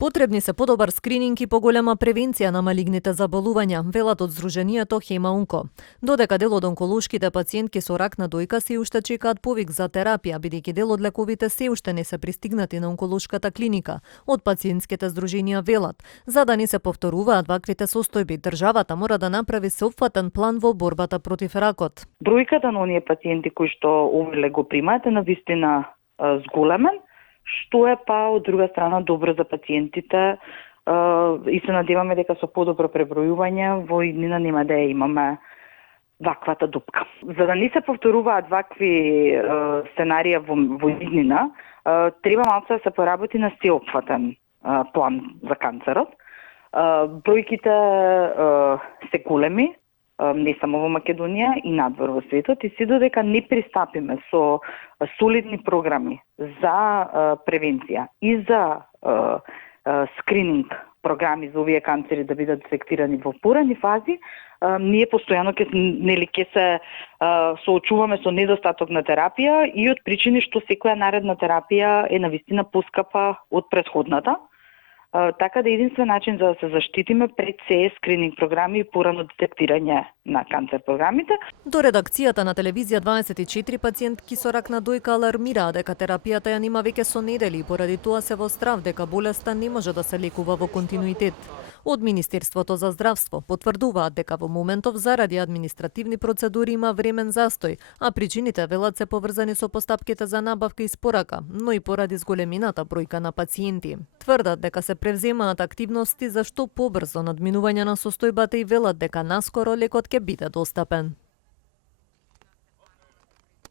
Потребни се подобар скрининг и поголема превенција на малигните заболувања, велат од Сдруженијето Хема-Унко. Додека дел од онколошките пациентки со рак на дојка се уште чекаат повик за терапија, бидејќи дел од лековите се уште не се пристигнати на онколошката клиника, од пациентските здруженија велат. За да не се повторуваат ваквите состојби, државата мора да направи сеопфатен план во борбата против ракот. Бројката на оние пациенти кои што овие го примаат е навистина зголемен, што е па од друга страна добро за пациентите и се надеваме дека со подобро пребројување во иднина нема да ја имаме ваквата дупка. За да не се повторуваат вакви сценарија во иднина, треба малку да се поработи на сеопфатен план за канцерот. Бројките се големи, не само во Македонија и надвор во светот, и се додека не пристапиме со солидни програми за превенција и за скрининг програми за овие канцери да бидат детектирани во порани фази, ние постојано ќе се соочуваме со недостаток на терапија и од причини што секоја наредна терапија е навистина поскапа од претходната. Така да единствен начин за да се заштитиме пред се скрининг програми и порано детектирање на канцер програмите. До редакцијата на телевизија 24 пациентки со рак на дојка алармираа дека терапијата ја нема веќе со недели и поради тоа се во страв дека болеста не може да се лекува во континуитет. Од Министерството за здравство потврдуваат дека во моментов заради административни процедури има времен застој, а причините велат се поврзани со постапките за набавка и спорака, но и поради зголемината бројка на пациенти. Тврдат дека се превземаат активности за што побрзо надминување на состојбата и велат дека наскоро лекот ќе биде достапен.